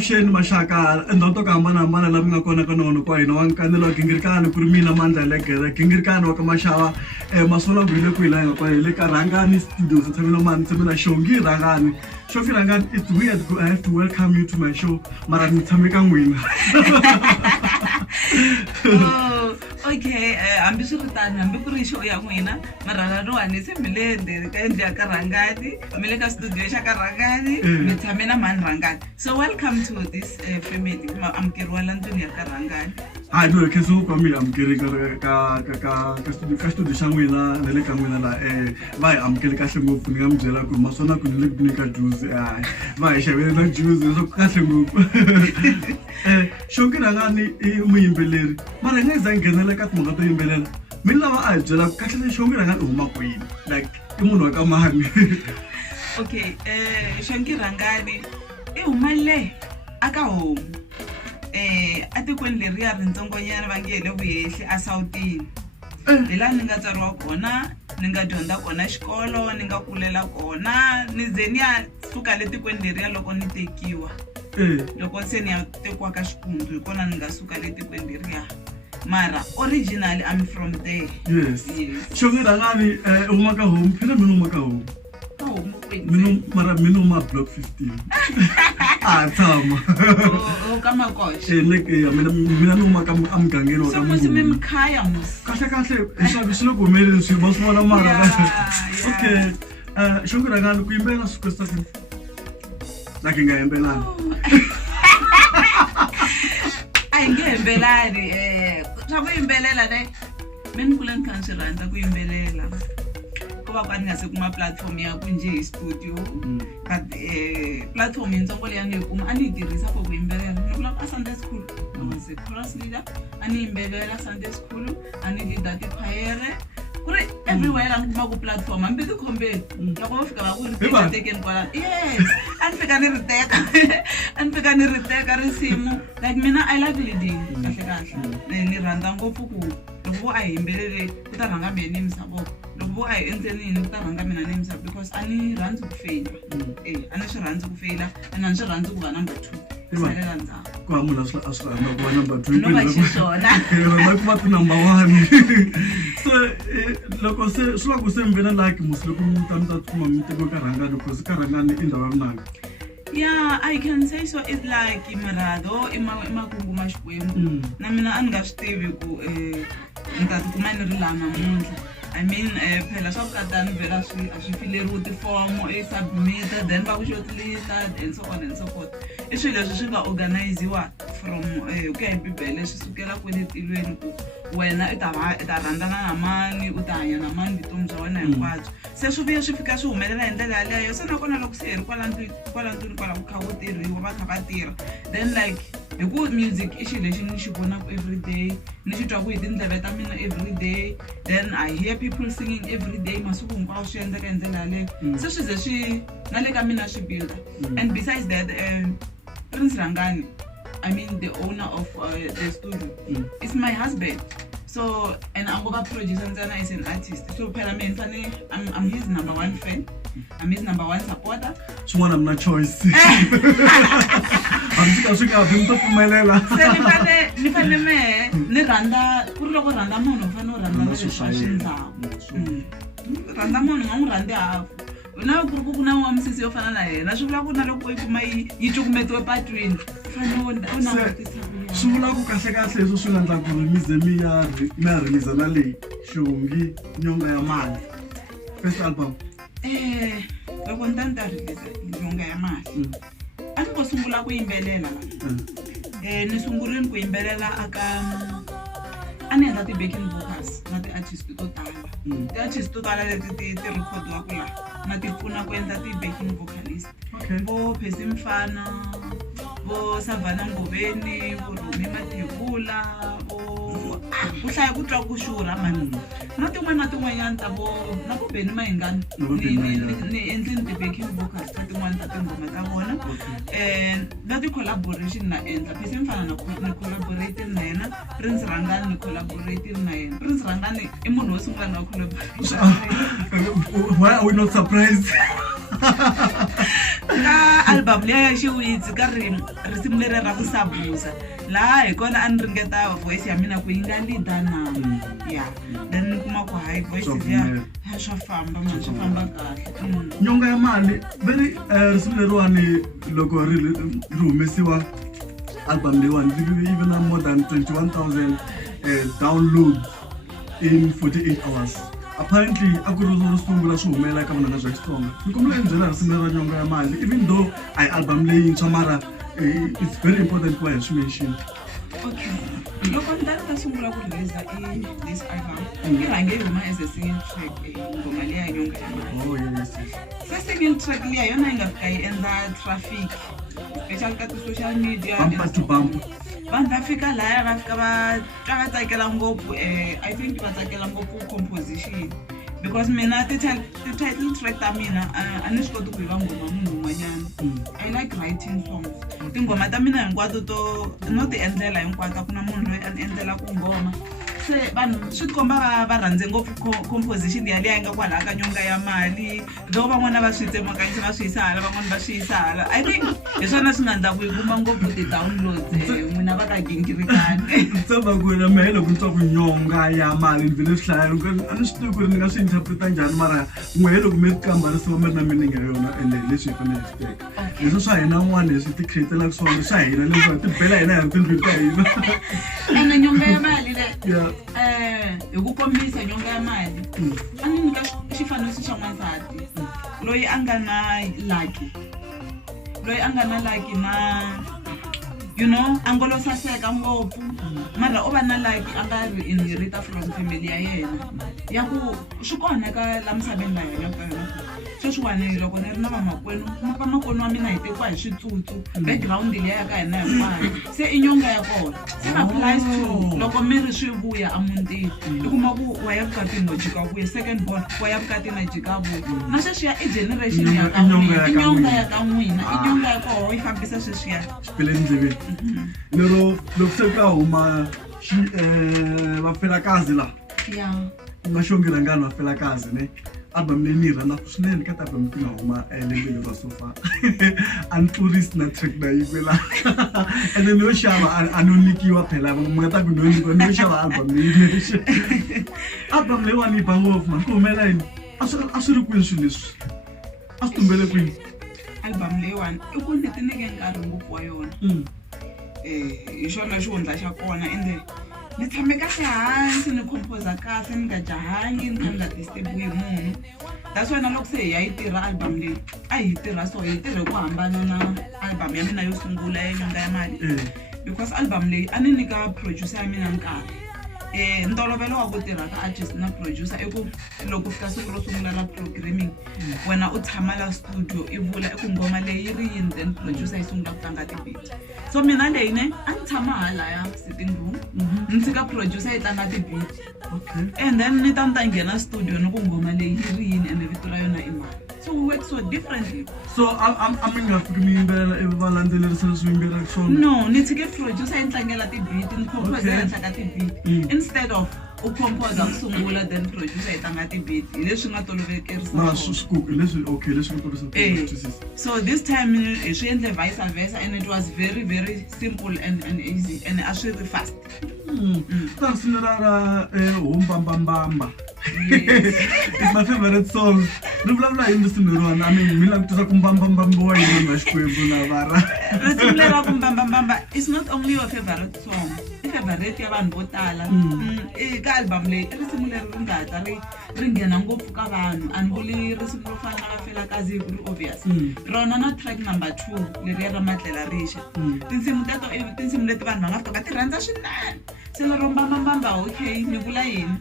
avuxeni maxaka ndoto ka hambana laha mi nga kona ka nono kwa hina wa nkanelo wa gingirikani ku ri mina Mandla Legere gingirikani wa ka Maxava masolo ngwile ku hilanga kwa le ka Rangani Studios tsamina mani tsamina Shongi Rangani Shofi Rangani. It's weird I have to welcome you to my show mara ni tshame ka n'wina. Oh, okay, hambi swi ri tano hambi ku ri show ya n'wina mara lowani se mi le ndzeni ka yindlu ya ka Rangani mi le ka studio xa ka Rangani mi tshame na mani Rangani. So welcome to this family. Amukeriwa la ndlwini ya ka Rangani. Hayi no ke so kwa mi amukeri ka studio xa n'wina na le ka n'wina la va hi amukeli kahle ngopfu ni nga mi byela ku masona ku ni le ku nyika juice va hi xavelela juice so kahle ngopfu. Shongi Rangani i muyimbeleri mara hi nga za nghenela ka timhaka to yimbelela mi lava a hi byela kahle Shongi Rangani u huma kwini like I munhu wa ka mani. Okay, Shongi Rangani i huma le aka home atikweni leriya ritsongonyana va nge le vuhehli a Sawutini. Hi laha ni nga tsariwa kona ni nga dyondza kona xikolo ni nga kulela kona ni ze ni ya suka le tikweni leriya loko ni tekiwa. Loko se ni ya tekiwa ka Xikundu hi kona ni nga suka le tikweni leriya mara originally I'm from there. Yes. Shongi Rangani u huma ka home phela mina u huma ka home. Mino ma block 15. Tama. Ka Makoxa. Mina no ma ka amgangeni wa ka munhu. So musi mi khaya musi. Kahle swi le ku humeleli swi va swona mara. Okay. Shongi Rangani ku yimbela swi kosta ku like nga yimbelani. Ai nge yimbelani swa ku yimbelela ne mina kule ni kha swi rhandza ku yimbelela. Kuva ka ni nga se kuma platform ya ku nje hi studio ka platform yintsongo leyi ni yi kuma a ni yi tirhisa for ku yimbelela. Ni vula ka Sunday school I was a chorus leader a ni yimbelela Sunday school a ni leader tikhwayere ku ri everywhere la ni kuma ku platform hambi tikhombeni loko va fika va ku ri tekeni kwala. Yes, a ni fika ni ri teka risimu like mina I like leading kahle ni rhandza ngopfu ku loko vo a hi yimbelele ku ta rhanga mina ni misavo loko vo a hi endleni yini ku ta rhanga mina ni misavo because a ni rhandzi ku faila. A ni swi rhandzi ku faila and a ni swi rhandzi ku va number 2 salela ndzhaku. Ku va munhu a swi rhandza ku va number 2 no va xiswona rhandza ku va ti number 1. So loko se swi va ku se mi vena like musi loko mi ta kuma mi teko ka Rangani because ka Rangani i ndhawu ya vunanga. Yeah, I can say so. It's like Marado, Imakunguma Shwim. Namina Angastivi, Ntatukuma Rilana Munza. I mean, Pela Shokatan, Vera, she feel with the form, a submitted, then Babushot listed, and so on and so forth. It's really a organize you from okay, people, let's just get up with it. When it Randana Mani, Utayana Mani, Tumza, and watch. Se should be a shification, and then I said, I'm going to look here, then like the good music, you should go up every day, you should talk within the vitamin every day, then I hear people singing every day, Masum Pausha and the so she's a she, Nalekamina she builder. And besides that, Prince Rangani, I mean the owner of the studio, is my husband. So, and I'm a producer and is an artist. So, I'm his number 1 fan. I'm his number 1 supporter. So, one of my choice. I'm just going to put my lela. Na ku kuna wa msisi yo fana na yena swi vula ku na loko yi kuma yi cukumetiwe patwini fanele una swi vula ku kahle leswo swi nga endla ku ri mi ze mi ya release na leyi Shongi Nyonga ya Mali first album. Loko ndzi release Nyonga ya Mali a ni ko sungula ku yimbelela ni sungurile ku yimbelela aka a ni endla ti-backing vocals na ti-artist to tala ti-artist to tala leti ti recordiwa ku laha na ti pfuna ku endla ti-backing vocalist vo Phesi Mfana vo Savannah Ngobeni vo Romi Mathebula vo ku hlaya ku twa ku xurha mani na tin'wanyana ta vo na vo Benny Mayengani ni endlini ti-backing vocals ta tin'wana ta tinghoma ta vona and na ti-collaboration na endla Phesi Mfana ni collaborate na yena Prince Rangani ni collaborate na yena Prince Rangani I munhu wo sungula na collaborate. Why are we not surprised? Ka album album leyi ya xiwitsi ka risimu leri ra ku sabusa laha hi kona a ni ringeta voice ya mina ku yi nga leader na ya then ni kuma ku hayi voice ya swa famba kahle. Nyonga ya mali very risimu leriwani loko ri humesiwa album leyiwani even more than 21,000 downloads in 48 hours. Apparently a ku ri ro sungula swi humela eka vunanga bya Xitsonga. Ni kombela hi byela risimu ra Nyonga ya mali even though a hi album leyintshwa mara it's very important ku va hi swi mention. Okay, loko ni ta sungula ku release this album yi rhange yi huma as a single track ngoma leyi ya Nyonga ya mali. Yes. Se single track leyi yona yi nga fika yi endla traffic especially ka ti-social media Bumper to bumper. vanhu va fika lahaya va fika va twa va tsakela ngopfu I think va tsakela ngopfu composition because mina ti-title track ta mina a ni swi koti ku yi va ngoma munhu un'wanyana. I like writing songs. Tingoma ta mina hinkwato to no ti endlela hinkwato ku na munhu loyi a ni endlelaku ngoma se vanhu swi tikomba va rhandze ngopfu composition yaliya yi nga kwalaha ka Nyonga ya mali though van'wana va swi tsemakanyisa va swi yisa hala van'wana va swi yisa hala. I think hi swona swi nga endla ku yi kuma ngopfu ti-downloads n'wina va ka gingirikani. Tsema ku na mehe loko ni twa ku Nyonga ya mali ni vile swihlaya a ni swi tivi ku ri ni nga swi interpreta njhani mara n'wehe loko mi ri kamba risimu mi ri na meaning ya yona ende leswi hi fanele hi swi teka leswi swa hina n'wana leswi ti createlaka swona swa hina leswi ti bela hina hi tindlwini ta hina. Ene Nyonga ya mali le Yeah. hi ku kombisa Nyonga ya mali a ni nyika xifaniso xa n'wansati loyi a nga na laki na you know a ngo lo saseka ngopfu mara o va na laki a nga ri inherita from family ya yena ya ku swi kona ka la misaveni la hina ka yona sweswiwani loko ni ri na vamakwenu wa mina hi tekiwa hi switsutsu background leya ya ka hina hinkwayo se i Nyonga ya kona se applies to loko mi ri swi vuya amutini i kuma ku wa ya vukatini no jika vuya second born wa ya vukatini na jika vuya na sweswiya i generation ya ka n'wina i Nyonga ya ka n'wina i Nyonga ya koho yi fambisa sweswiya xipeleni ndleveni lero loko se ka huma vafelakazi la ya ku nga xongirangani vafelakazi ne album leyi ni yi rhandzaka swinene ka album ti nga huma lembe leri so far a ni tlurisi na track na yin'we la ende ni yo xava a no nikiwa phela mi nga ta ku ni yo nikiwa ni yo xava album leyi lexi album leyiwani yi ba ngopfu mani ku humela yini a swi ri kwini swilo leswi a swi tumbele kwini album leyiwani i ku ni ti nike nkarhi ngopfu wa yona hi xona xihundla xa kona ende ni tshame kahle hansi ni composer kahle ni nga jahangi ni kha ni nga disturbiwi hi munhu that's why na loko se hi ya yi tirha album leyi a hi tirha so hi tirhe ku hambana na album ya mina yo sungula ya Nyonga ya mali because album leyi a ni nyika producer ya mina nkarhi ntolovelo wa ku tirha ka artist na producer i ku loko fika siku ro sungula ra programming wena u tshama la studio i vula i ku ngoma leyi yi ri yini then producer yi sungula ku tlanga ti-beat so mina leyi ne a ni tshama halaya sitting room ni tshika producer yi tlanga ti-beat and then ni ta nghena studio ni ku ngoma leyi yi ri yini ende vito ra yona i mali so we work so differently so a mi nga fiki mi yimbelela va landzelerisa leswi yimbelelaka swona no ni tshike producer yi tlangela ti-beat ni composer henhla ka ti-beat instead of u composer ku sungula then producer yi tlanga ti-beat hi leswi nga tolovekerisa so this time hi swi endle vice versa and it was very very simple and easy and a swi ri fast ta risimu ra Humbambambamba it's my favorite song ri vulavula hi risimu leriwani I mean mi langutisa ku mbambambamba wa yini nga Xikwembu na vara risimu lera ku mbambambamba is not only your favorite song i favorite ya vanhu vo tala ka album leyi i risimu leri ri nga ta ri nghena ngopfu ka vanhu a ni vuli risimu ro fana na Vafelakazi ku ri obvious rona na track number 2 leri ra Matlela Rixa tinsimu teto i tinsimu leti vanhu va nga fika va ti rhandza swinene se lero mbambambamba okay ni vula yini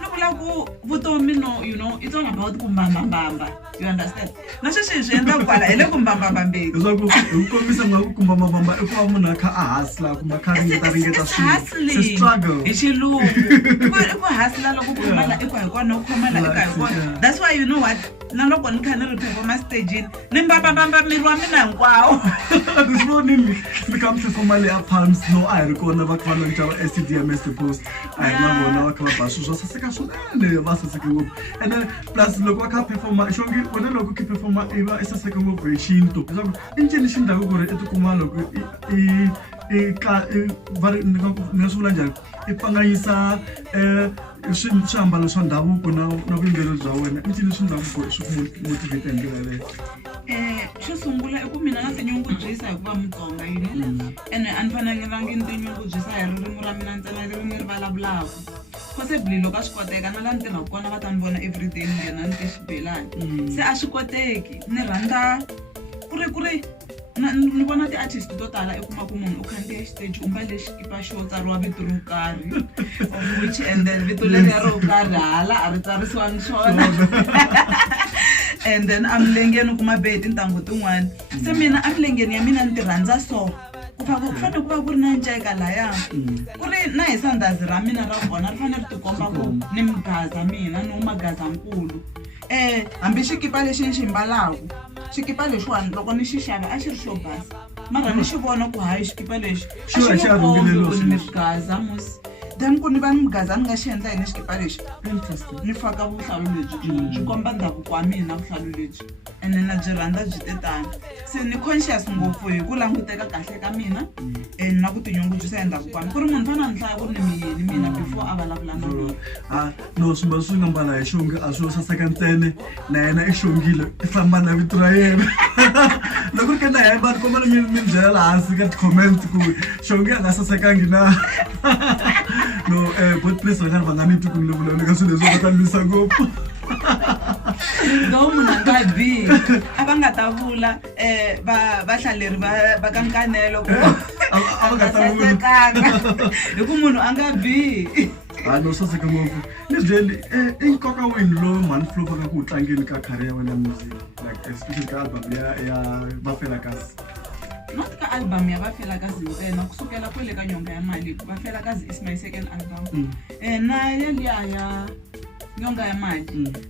ni vula ku vutomi no you know it's all about ku mbambambamba you understand na sweswi swi endla kwala hi le ku mbambambambeni leswaku hi ku kombisa nga ku mbambambamba i ku va munhu a kha a hasla kumbe a kha ringeta swilo struggle hi xilungu i ku hasla loko ku khomela i ku hi kona u khomela i ku hi kona that's why you know what na loko ni kha ni ri performa stageni ni mbambambamba miri wa mina hinkwawo Nisibonile nikha performa le Palms no a hi ri kona va kha va lantsha SCDMS the post a hi na vona va kha va basuzwa saseka swinene va saseke ngopfu and plus loko va kha performa xongi wena loko ki performa i va saseka ngopfu hi xintu leswaku i ncini xi ndlaku ku ri i tikuma loko ni swi vula njhani i pfanganyisa swiambalo swa ndhavuko na vuyimbeleri bya wena i ncini swi ndhavuko swi ku motivate hi ndlela leyo xo sungula i ku mina na tinyungubyisa hi ku va Mutsonga yini ene a ni fanelangi ni tinyungubyisa hi ririmi ra mina ntsena leri ni ri vulavulaka possibly loko a swi koteka na laha ni tirhaka kona va ta ni vona everyday ni nghena ni te xibelani se a swi koteki ni rhandza ku ri ni vona ti-artist to tala i kuma ku munhu u khandziya xiteji u mbale xikipa xo tsariwa vito ro karhi of which and then vito leriya ro karhi hala a ri tsarisiwangi swona and then a milengeni u kuma behe tintangu tin'wana se mina a milengeni ya mina ni ti rhandza so ku fanele ku va ku ri na nceka laya ku ri na hi sandazi ra mina ra vona ri fanele ri tikomba ku ni migaza mina ni magazankulu hambi xikipa lexi ni xi mbalaku xikipa lexiwani loko ni xi xava a xi ri xo basa mara ni xi vona ku hayi xikipa lexi a xi kombi ku ni migaza musi then ku ni va ni migaza ni nga xi endla yini xikipa lexi ni faka vuhlalu lebyi byi komba ndhavuko wa mina vuhlalu lebyi ene na byi rhandza byi te tani se ni conscious ngopfu hi ku languteka kahle ka mina na ku tinyungubyisa hi ndhavuko wa mina ku ri munhu fana ni hlaya ku ri ni miyeni mina before a vulavula na mina no swimbalo swi nga mbala hi xongi a swo saseka ntsene na yena i xongile i famba na vito ra yena loko ri ke na yena va tikomba mi byela laha hansi ka ti-comment ku xongi a nga sasekangi na no both place va nga ni twi ku ni vulavula ka swilo leswi va ta lwisa ngopfu though munhu a nga bihi a va nga ta vula vahlaleri va ka Nkanelo ku a nga sasekanga hi ku munhu a nga bihi no saseka ngopfu ni byeli i nkoka wini lowu mhani Flo va ka ku tlangeni ka career ya wena music like especially ka album ya Vafelakazi not ka album ya Vafelakazi ntsena kusukela kwele ka Nyonga ya Mali Vafelakazi is my second album na yaliya ya Nyonga ya Mali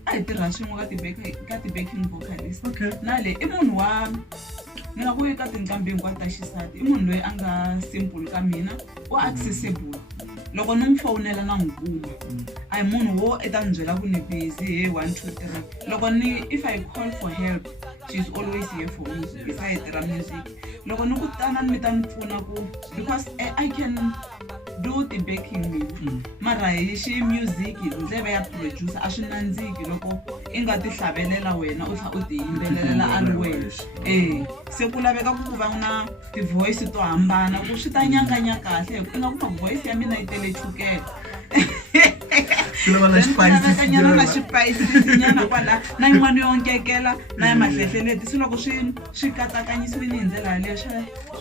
a hi tirha swin'we ka ti-backing vocalist na le i munhu wa ni nga ku eka tinqambi hinkwato ta xisati i munhu loyi a nga simple ka mina o accessible loko ni n'wi fowunela na n'wi kuma a hi munhu wo i ta ni byela ku ni busy hey 1 2 3 loko if I call for help she's always here for me if I tirha music loko ni ku tana mi ta ni pfuna ku because I can do the backing mina mara hi xi music ndleve ya producer a swi nandziki loko i nga ti hlavelela wena u tlha u ti yimbelelela a ri wena se ku laveka ku va na ti-voice to hambana ku swi ta nyanganya kahle hi ku i nga kuma voice ya mina yi tele chukela nyana na xipayisinyana kwala na yin'wana yo nkekela na ya mahlehleleti swi loko swi katsakanyisiwile hi ndlela yaleyo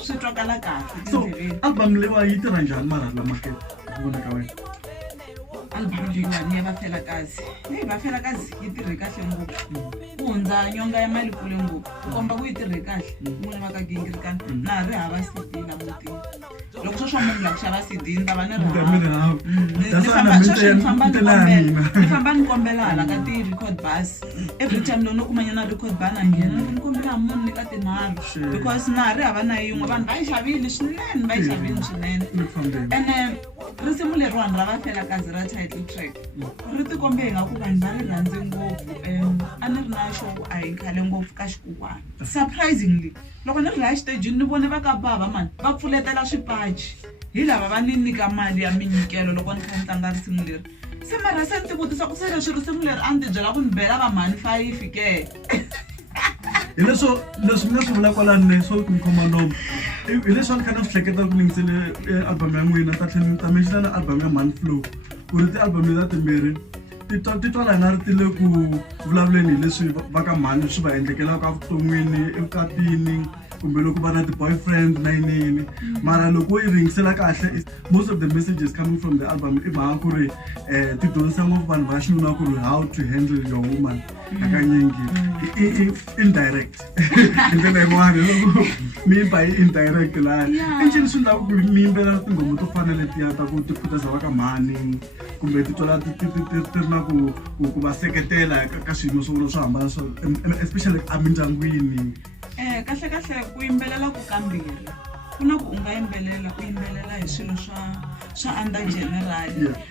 swi twakala kahle so album lewa yi tirha njhani mara la market vona ka wena album leyiwani ya Vafelakazi Vafelakazi yi tirhe kahle ngopfu ku hundza Nyonga ya Mali kule ngopfu ku komba ku yi tirhe kahle n'wina va ka gingirikana na ha ri hava CD la mutini loko sweswo munhu la ku xava CD ni ta va ni ri ni famba ni kombela hala ka ti-record bus every time loko no kumanyana record bar na nghena ni kombela munhu ni ka tinharhu because na ha ri hava na yin'we vanhu va yi xavile swinene ene risimu leriwani ra Vafelakazi ra title track ri tikombe hi nga ku vanhu va ri rhandze ngopfu a ni ri na xoku a hi khale ngopfu ka xikukwana surprisingly loko ni ri laha xitejini ni vone va ka bava mani va pfuletela swipachi hi lava va ni nyika mali ya minyikelo loko ni kha ni tlanga risimu leri se mara se ni ti vutisa ku se leswi risimu leri a ni ti byela ku ni bela va mhani 5 ke hi leswi mi nga swi vula kwalani swo mi khoma nomu hi leswi a ni kha ni swi hleketa ku ningisele album ya n'wina ta tlhela ta mention na album ya mhani Flo ku ri ti-album leti timbirhi ti twala hi nga ri ti le ku vulavuleni hi leswi va ka mhani swi va endlekelaka vuton'wini evukatini kumbe loko va na ti-boyfriend na yiniyini mara loko yi ringisela kahle most of the messages coming from the album i mhaka ku ri ti dyondzisa ngopfu vanhu va xinuna ku ri how to handle your woman hakanyingi indirect ndlela yin'wana loko mi ba indirect laha encini swi endlaku ku mi yimbelela tinghoma to fana letiya ta ku ti khutaza va ka mhani kumbe ti twala ti ri na ku va seketela ka swiyimo swo hambana especially emindyangwini. Kahle ku yimbelela ku kambirhi ku na ku u nga yimbelela u yimbelela hi swilo swa under general.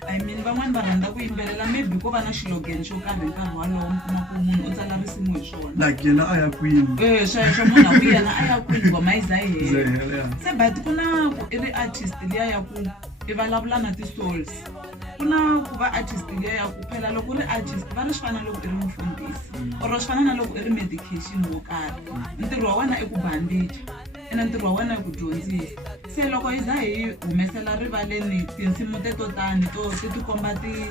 I mean van'wani va rhandza ku yimbelela maybe ko va na xilogeni xo karhi nkarhi walowo mi kuma ku munhu u tsala risimu hi swona like yena a ya kwini sweswo munhu a ku yena a ya kwini ngoma yi za yi hela se but ku na ku i ri artist liya ya ku i vulavula na ti-souls ku na ku va artist liya ya ku phela loko u ri artist va ri swi fana loko i ri mufundhisi or swi fana na loko i ri medication wo karhi ntirho wa wena i ku bandage ena ntirho wa wena i ku dyondzisa se loko hi za hi humesela rivaleni tinsimu teto tani to ti komba ti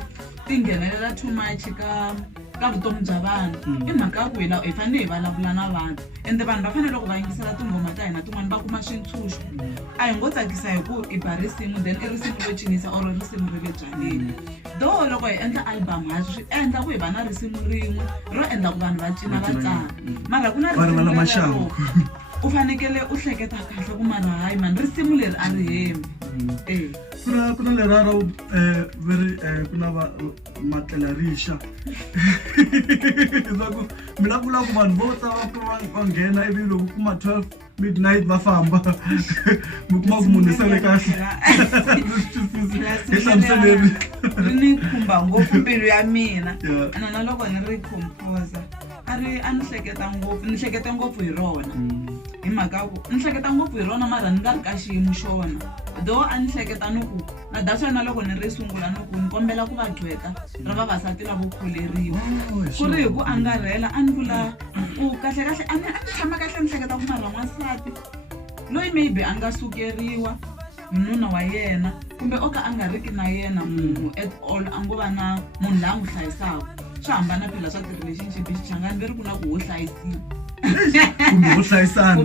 nghenelela too much ka vutomi bya vanhu i mhaka ya ku hi fanele hi vulavula na vanhu ende vanhu va fanele loko va yingisela tinghoma ta hina tin'wana va kuma swintshuxo a hi ngo tsakisa hi ku i ba risimu then i risimu ro cinisa or risimu ri le byaleni though loko hi endla album ha swi endla ku hi va na risimu rin'we ro endla ku vanhu va cina va tsaka mara ku na risimu u fanekele u hleketa kahle ku mara hayi mani risimu leri a ri hembi ku na leraro ku na matlelarixha leswaku mina vula ku vanhu vo ta va nghena ivi loko kuma 12 midnight va famba mi kuma ku munhu se le kahle hi hlamuseleni ri ni khumba ngopfu mbilu ya mina na loko ni ri composer a ni hleketa ngopfu hi rona hi mhaka ku ni hleketa ngopfu hi rona mara ni nga ri ka xiyimo xona though a ni hleketa ni ku na that's na loko ni ri sungula ni ku ni kombela ku va gqweta ra vavasati lavo kholeriwa ku ri hi ku angarhela a ni vula ku kahle a ni tshama kahle ni hleketa ku mara n'wansati loyi maybe a nga sukeriwa nuna wa yena kumbe o ka a nga riki na yena munhu at all a ngo va na munhu la n'wi hlayisaka swi hambana phela swa ti-relationship xichangani ve ri ku na ku wo hlayisiwa kumbe wo hlayisana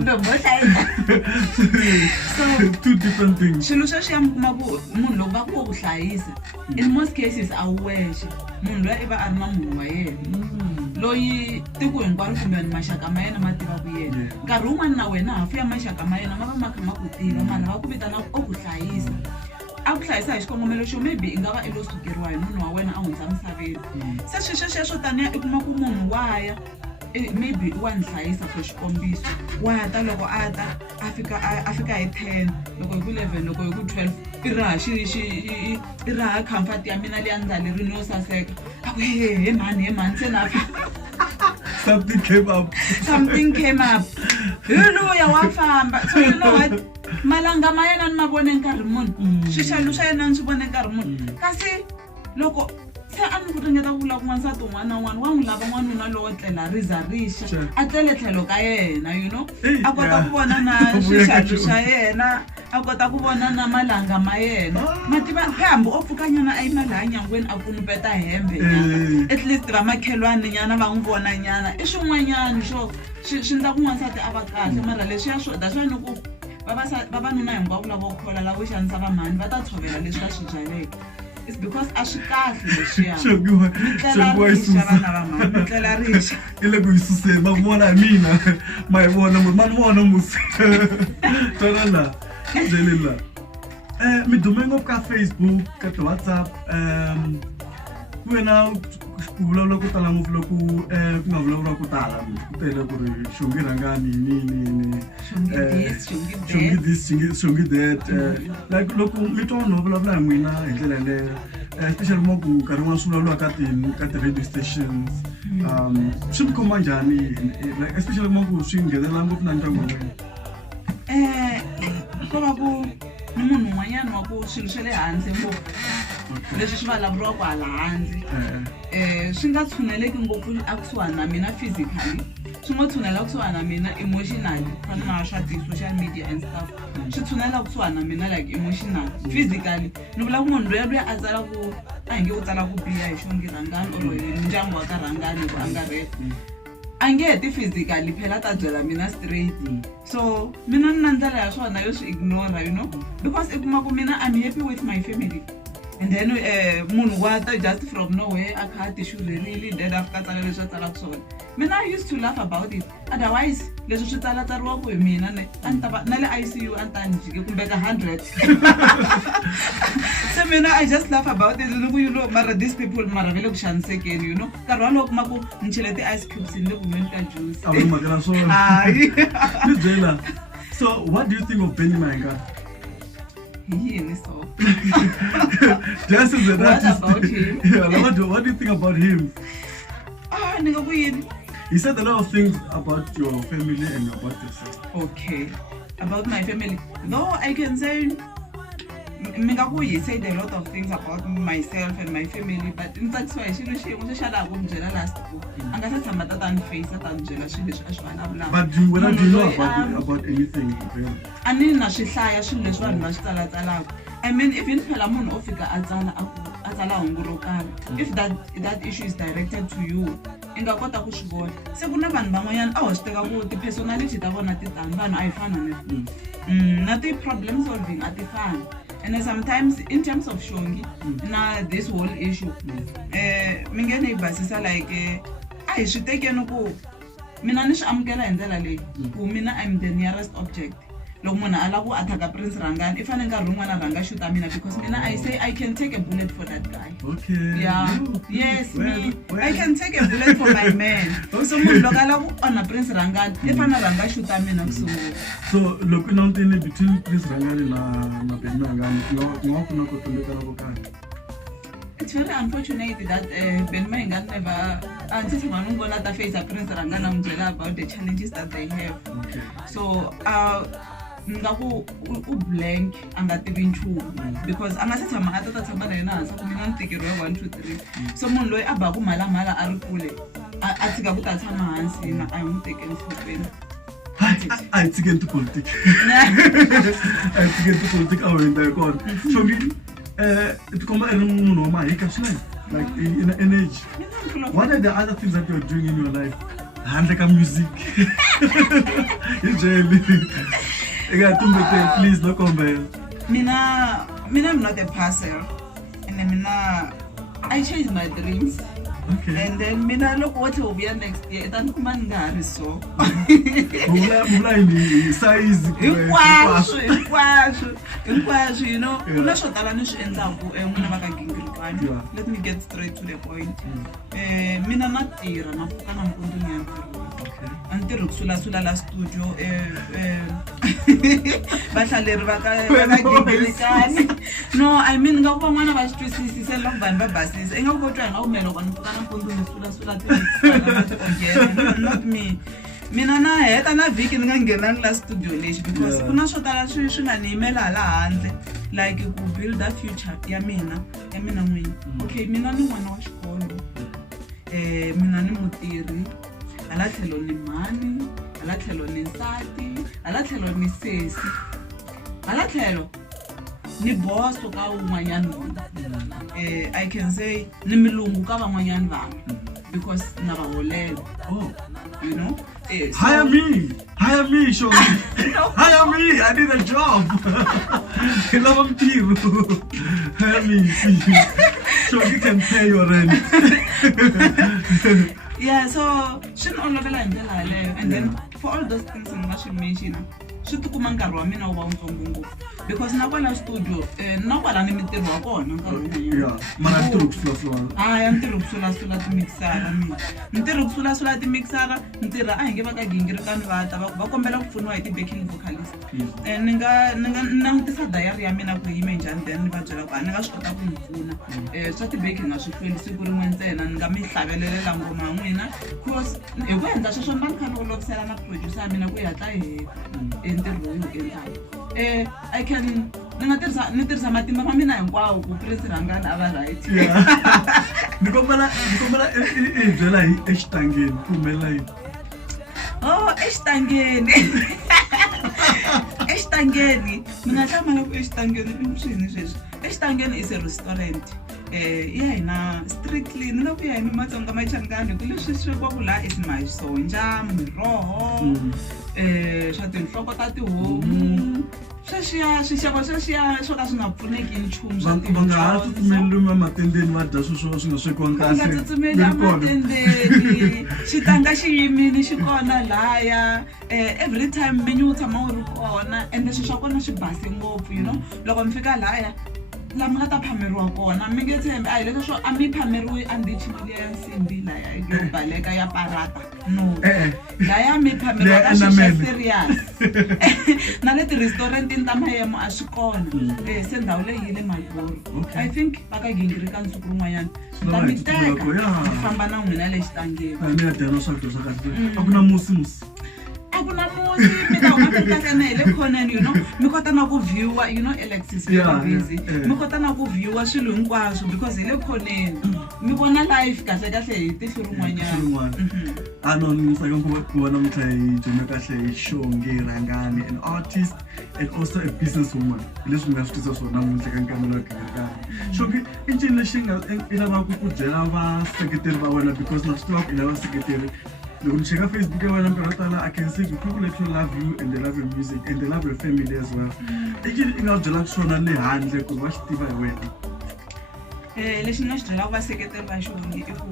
so two different things xilo xexiya mi kuma ku munhu loko va ku wo ku hlayisa in most cases a wu wexe munhu loyi i va a ri na munhu wa yena loyi tiko hinkwaro kumbe maxaka ma yena ma tiva ku yena nkarhi wun'wana na wena hafu ya maxaka ma yena ma va ma kha ma ku tiva mara va ku vitana o ku hlayisa a ku hlayisa hi xikongomelo xo maybe i nga va i lo sukeriwa hi munhu wa wena a hundza misaveni se sweswo taniya i kuma ku munhu waya maybe i wa ni hlayisa for xikombiso wa ta loko a ta a fika hi 10 loko hi ku 11 loko hi ku 12 i raha comfort ya mina leyi ndlalerini yo saseka a ku he mani se na something came up hiluya wa famba so you know what malanga ma yena ni ma vone nkarhi muni swixalu swa yena ni swi vone nkarhi muni kasi loko se a ni ku ringeta ku vula ku n'wansati un'wana na un'wana wa n'wi lava n'wanuna lowo tlela riza rixa a tlele tlhelo ka yena you know a kota ku vona na swixalu swa yena a kota ku vona na malanga ma yena mativa hambi o pfukanyana a yima laha nyangweni a kunupeta hembe nyana at least va makhelwani nyana va n'wi vona nyana i swin'wanyani swi ndla ku n'wansati a va kahle mara leswiya that's why ni ku vavanuna hinkwavo lavo khola lavo xanisa va mhani va ta tshovela leswi va swi byaleke it's because a swi kahle leswiya mi tlela rixa i le ku yi suseni va vona hi mina ma hi vona ma ni vona musi twana la byeli la mi dume ngopfu ka Facebook ka ti-WhatsApp ku ve na ku vulavula ku tala ngopfu loko ku nga vulavuriwa ku tala ku tele ku ri xongi rhangani yini xongi this xongi that like loko mi twa vanhu va vulavula hi n'wina hi ndlela yaleyo especially mo ku nkarhi wun'wana swi vulavuriwa ka ti-radio stations swi mi khoma njhani like especially mo ku swi nghenelela ngopfu na ndyangu wa wena ko va ku ni munhu un'wanyana wa ku swilo swa le hansi ngopfu leswi swi vulavuriwaka hala handle swi nga tshuneleki ngopfu a kusuhani na mina physically swi ngo tshunela kusuhani na mina emotionally fana na swa ti-social media and stuff swi tshunela kusuhani na mina like emotional physically ni vula ku munhu loyi a tsalaku a hi nge u tsala ku biha hi xongi rhangani or hi ndyangu wa ka rhangani ku angarheta a nge heti physically phela ta byela mina straight so mina ni na ndlela ya swona yo swi ignora you know because i kuma ku mina I'm happy with my family And then munhu wata just from nowhere akati shu really dead after tsala leswi tsala kusona. Mina I used to laugh about it. Otherwise leswi swi tsala tsariwa ku hi mina ne anta na le ICU anta njike kumbe ka 100. So mina I just laugh about it. You know, mara these people mara vele ku xanisekeni, you know. Nkarhi walowo kuma ku ni chele ti ice cubes ni le ku nweni ka juice. Makela swona. Hayi. So what do you think of Benny Maenga? Yini so? Just as an What artist. about him? Yeah, what do you think about him? Nigga kuyini? He said a lot of things about your family and about yourself. Okay. About my family. Though I can say he said a lot of things about myself and my family, but in fact, why she shut up with Jela last week. And I said, I'm not face that I'm jealous. But do you know about anything? I mean, she shy, she was one much. I mean, if in Pelamun Offica if that issue is directed to you, in the Kota Kushboard, Segunaban Bamayan, I was the personality that one at the time, I found on it. Not the problem solving at the fan. And sometimes in terms of showing now this whole issue, mingene basisa like I should take no go. Minanish amkela endela le. Mina I'm the nearest object. Lomona alabu ataka Prince Rangan. If I nega rumana ranga shoot amina because mina I say I can take a bullet for that guy. Okay. Yeah. Yes, me. I can take a bullet for my man. So mun logalabu on a Prince Rangan. If I na ranga shoot amina so look nothing between Prince Rangan na Benny Maenga. It's very unfortunate that Benny Maenga never face a Prince Rangan about the challenges that they have. Okay. So ngaku blank angativi nchumu because angasethi atata tshama na yena hansi ku mina ntikero ya 1 2 3 so munhu loyi a baku mhala a ri kule a tshika ku ta tshama hansi na a hi n'wi tekeli enhlokweni. I tshike into politics. I tshike into politics a wenda kona. So it come ri munhu wa mahika swinene like in an age. What are the other things that you're doing in your life? Handle ka music. Please no comment. Mina I'm not a passer, and then I changed my dreams. Okay. And then mina look what will be next year. That man gari so. Size. Inquashu, you know. Una shotala ni shendaku muna bakagingirikani. Let me get straight to the point. Mina natira nafuka na mpundu nyantiru. Antiru kusula la studio bahlaleri bakagingirikani. No, I mean ngakuba mwana basitwisisi selokubani babasisi. Engakutwa ngawumelo kwanufuka na mpundu ngisula not me. Mina na heta na viki ni nga ngena la studio lexi because kuna swo tala swi nga ni yimela la handle like ku build a future ya mina n'wini. Okay, mina ni n'wana wa xikolo, mina ni mutirhi, hala tlhelo ni mhani, hala tlhelo ni nsati, hala tlhelo ni sesi, hala tlhelo ni boss ka un'wanyana munhu. I can say ni milungu ka van'wanyana vanhu because na va holela. Oh, you know. So, hire me, show me. Hire me, I need a job. I love him too. Hire me, so you can pay your rent. Yeah, so shouldn't all of it and then for all those things in what you mentioned, should to come and go because now when I studio, now when I'm in the rock, yeah, man, I'm too slow. I am too slow to mix. I'm too slow to mix. I give a gingerkan vata, Bacombella Funo, I think baking vocalist. And Nanga this a diary, I mean, I image and then Vajala, and I shot up in Funa. Such a baking, I should feel super Wednesday and Gami Savile Lambo winner. Because when the social man can all of Selana producer, I mean, we are in the room again. I can niterza matimba mamina hinkwawo ku Prince Rangan ava right. Yeah. Nikombala ivela exitangeni kumela yini? Oh, exitangeni. Exitangeni. Mina hlama ku exitangeni imshini sweswi. Exitangeni is a restaurant. Yeah, na strictly nina ku ya hi Matsonga Machangani ku leswi swi kwa ku la is masonja, miroho. swa tinhloko ta tihomu sweswiya swixavo sweswiya swo ka swi nga pfuneki nchumu swa va nga ha tsutsumeli ematendeni va dya swilo swi nga swekiwangi kahle nga tsutsumeli ematendeni xitanga xi yimile xi kona lahaya every time menu wu tshama wu ri kona ende swilo swa kona swi base ngopfu you know loko mi fika lahaya laha mi nga ta phameriwa kona mi nge tshembi a hi leswo swo a mi phameriwi andichimile ya nsimbi laya yo baleka ya parata no laya mi phameriwa ka swilo swa serious na le ti-restaurantini ta mayemo a swi kona se ndhawu leyi yi le Malboro I think va ka gingirika nsuku rin'wanyana ta mi teka mi famba na n'wina le xitangeni mi ya dya na swakudya swa kahle a ku na musi a ku na musi mi ta huma kahle na hi le khoneni you know mi kota na ku viewa you know Alexis busy mi kota na ku viewa swilo hinkwaswo because hi le khoneni mi vona live kahle hi tihlo rin'wanyana no ni tsaka ku vona mutla hi dyondza kahle hi Shongi Rangani an artist and also a businesswoman leswi mi nga swi tisa swona namuntlha ka nkamelo wa Gingirikani Shongi i ncini lexi i lavaka ku byela vaseketeri va wena because na swi tiva ku i lava vaseketeri loko ni cheka Facebook ya wena minkarhi yo tala I can see people actually love you and they love your music and they love your family as well i ncini i nga byelaka swona le handle ku va xi tiva hi wena lexi ni nga xi byelaka vaseketeri va Shongi i ku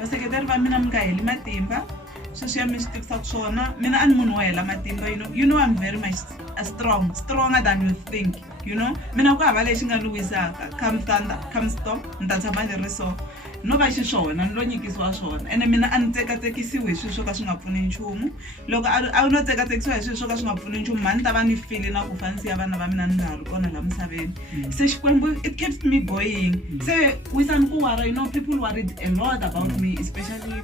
vaseketeri va mina mi nga heli matimba sweswiya mi swi tivisaka swona mina a ni munhu wo hela matimba you know I'm very much stronger than you think you know mina ku hava lexi nga ni wisaka come thunder come storm ni ta tshama ni ri so no va xiswona ni lo nyikisiwa swona ene mina a ni tsekatsekisiwi hi swilo swo ka swi nga pfuni nchumu loko a wu no tsekatsekisiwa hi swilo swo ka swi nga pfuni nchumu mani ta va ni fili na ku fanisiya vana va mina ni nga ha ri kona laha misaveni se Xikwembu it keeps me going se wisani ku wara you know people worried a lot about me especially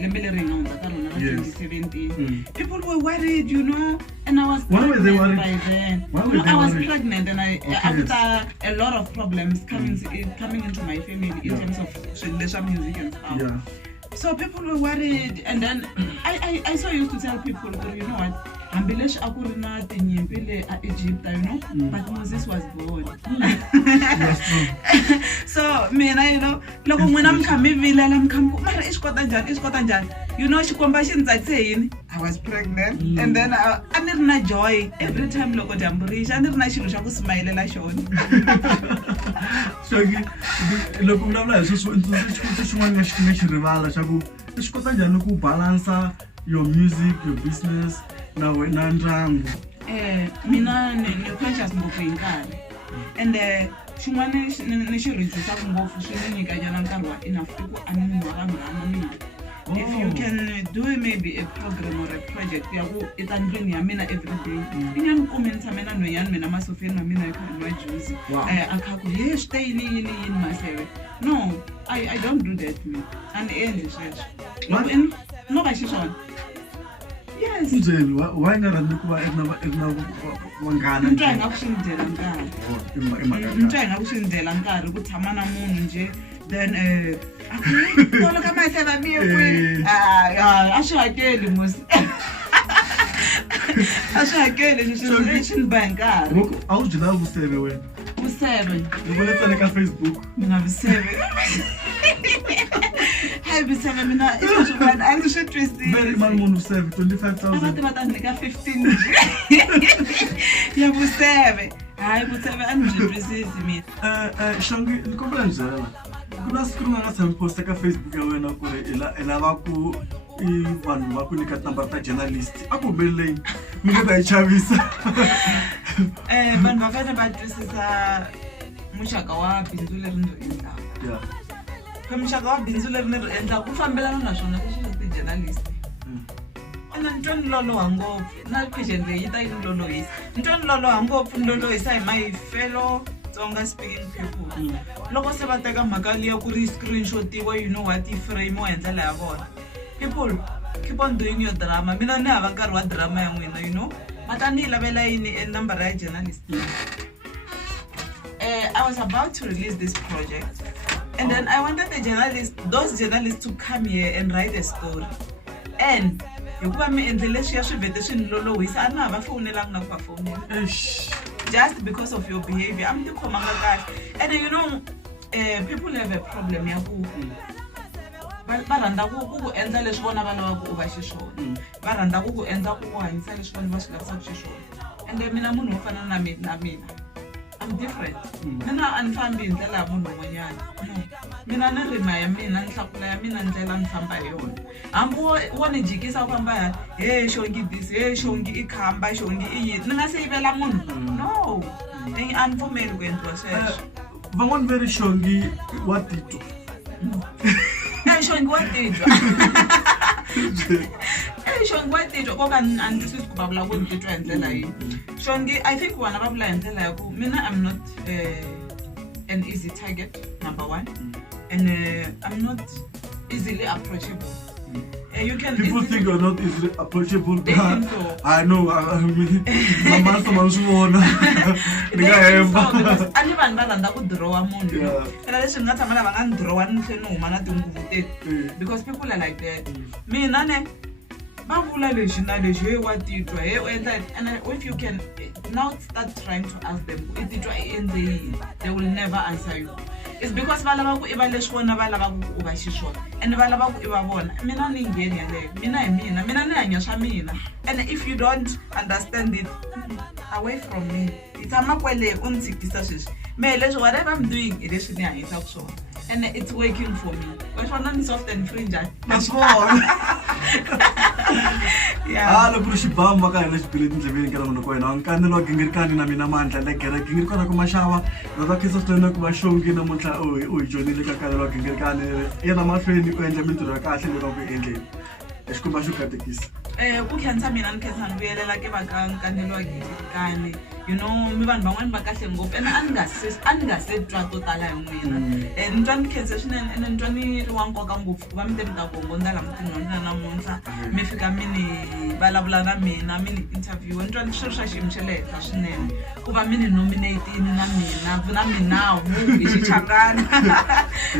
lembe leri hi nga hundza ka rona ra 2017 people were worried you know and I was pregnant by then I was pregnant and after a lot of problems coming into my family in terms of music and stuff so people were worried and then I so used to tell people you know what hambileswi a ku ri na tinyimpi le a Egypt you know but Moses was born so mina you know loko n'wina mi kha mi vilela mi kha mi ku mara i swi kota njhani you know Xikwembu xi ni tsakise yini I was pregnant and then a ni ri na joy every time loko dyambu rixa a ni ri na xilo xa ku smayilela xona Shongi loko u vulavula hi sweswo xin'wana xi nga xi rivala xa ku i swi kota njhani ku balansa your music your business na ndyangu mina ni conscious ngopfu hi nkarhi and xin'wana ni xi rindzisaka ngopfu swi ni nyika nyana nkarhi wa enough i ku a ni munhu wa vanghana mina if you can do maybe a program or a project ya ku i ta ndlwini ya mina every day i nga ni kumi ni tshame na nhwanyana mina masofeni wa mina hi kha ni nwa juice a kha ku he swi te yini maseve no I don't do that me a ni endli sweswo no va xiswona yes Njeni why nga rhandzi ku va na vanghana ntwa hi nga ku swi ni dyela nkarhi ntwa hi nga ku swi ni dyela nkarhi ku tshama na munhu nje then tolo ka maseve a miye kwini a swi hakeli musi a swi hakeli swi ni ba hi nkarhi a wu byela vuseve wena vuseve ni vone tsale ka Facebook mina vuseve Hey, bisema mina isho a ni swi twisisi very mal munhu save 25,000 va ta nyika 15 ya vuseve hayi vuseve a ni byi twisisi mina Shongi ni kombela byela ku na siku rin'wana tshami posta ka Facebook ya wena ku ri i lava ku i vanhu va ku nyika tinambara ta journalist a ku humeleleni mi nga ta yi chavisa vanhu va fane va twisisa muxaka wa bindzu leri ni ri endlaka ka muxaka wa bindzu leri ni ri endlaka ku fambelana na swona leswi swi ti-journalist ena ni twa ni loloha ngopfu na question leyi yi ta yi ni lolohisa ni twa ni loloha ngopfu ni lolohisa hi my fellow Tsonga speaking people loko se va teka mhaka liya ku ri screenshotiwa you know what i-frame wa hi ndlela ya vona people keep on doing your drama mina ni hava nkarhi wa drama ya n'wina you know ma ta ni yi lavela yini nambara ya journalist I was about to release this project and then I wanted those journalists to come here and write a story and hikuva mi endle leswiya swi vhete swi ni lolohisa a ni hava fowunelanga na ku va fowunela just because of your behavior I'm the khomanga kahle and you know people have a problem ya ku va rhandza ku endla leswi vona va lavaka u va xiswona va rhandza ku endla ku hanyisa leswi vona va swi lavisaka xiswona ende mina munhu wo fana na mina I'm different mina a ni fambi hi ndlela ya munhu un'wanyana no mina ni rima ya mina ni hlakula ya mina ndlela ni famba hi yona hambi wo ni jikisa ku famba he xongi this xongi i khamba xongi i yini ni nga se yivela munhu no a ni pfumeli ku endliwa sweswo van'wani ve ri xongi wa titwa xongi wa titwa xongi wa titwa koka a ni twisisi ku va vula ku ni titwa hi ndlela yini xongi I think vana va vula hi ndlela ya ku mina I'm not an easy target number one and I'm not easily approachable you can people think you're not easily approachable so. I know mama someone swona because ani vanhu va rhandza ku dirowa munhu phela leswi ni nga tshama lava nga ni dirowa ni tlhela ni huma na tinguvu teti because people are like that mina ne va vula lexi na lexi he wa titwa he u endla and if you can now start trying to ask them i titwa i endle yini they will never answer you it's because va lava ku i va leswi vona va lava ku va xiswona and va lava ku i va vona mina ni ngheni yaleyo mina hi mina ni hanya swa mina and if you don't understand it away from me i tshama kwele u ni tshikisa sweswi me leswi whatever I'm doing i leswi ni hanyisaka swona and it's working for me wena ni soft and free njani loko ri xibamba ka hina xibile tindleveni ka munhu ko wena nkanelo gingirikani na mina mandla le gere gingirikana ku maxava va khisa swinene ku va xongi namuntlha u hi jonile ka kanelo gingirikani yena mahlweni u endla mintirho ya kahle loko ku endleni xikomba xo katekisa ku khensa mina ni khensa ni vuyelela ke va ka nkanelo gingirikani you know mi vanhu van'wani va kahle ngopfu and a ni nga se twa to tala hi n'wina ni twa ni khense swinene and ni twa ni ri wa nkoka ngopfu ku va mi temi ta gongonda la mutini wa namuntlha mi fika mi ni vulavula na mina mi ni interview ni twa ni swilo swa xiyimo xa le henhla swinene ku va mi ni nominatini na minavu hi xichangana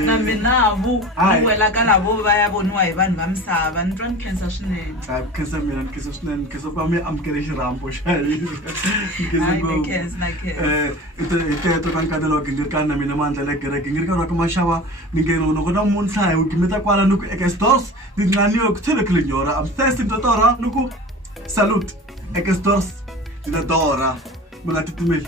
na minavu ni wela ka lavo va ya voniwa hi vanhu va misava ni twa ni khensa swinene khensa mina ni khensa swinene ni khensa ku va mi amukele xirambo xa hina iteto ka nkanelo wa gingirikani na mina mandla le gere gingirikani wa ku maxava ni nghena loko namuntlha hi u gimeta kwala ni ku ekestos ni nganiyo ku thelekile nyora am thirsty totora ni ku salute ekestos ni ta dora mi nga titimeli